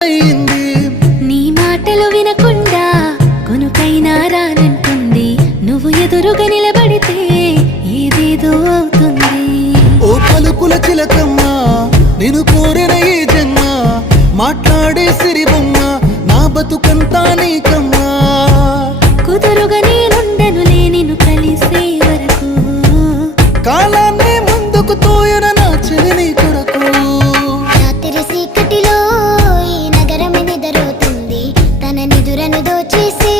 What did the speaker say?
అయింది. నీ మాటలు వినకుండా కొనుకైనా రానంటుంది. నువ్వు ఎదురుగా నిలబడితే ఏదేదో అవుతుంది. ఓ పలుకుల చిలకమ్మ నేను కోరిన ఈ జన్మ మాట్లాడే సిరిబొమ్మ నా బతుకంతా నీకమ్మా. కుదురుగా నేనుండనులే నిన్ను కలిసే వరకు. కాల దోచేసే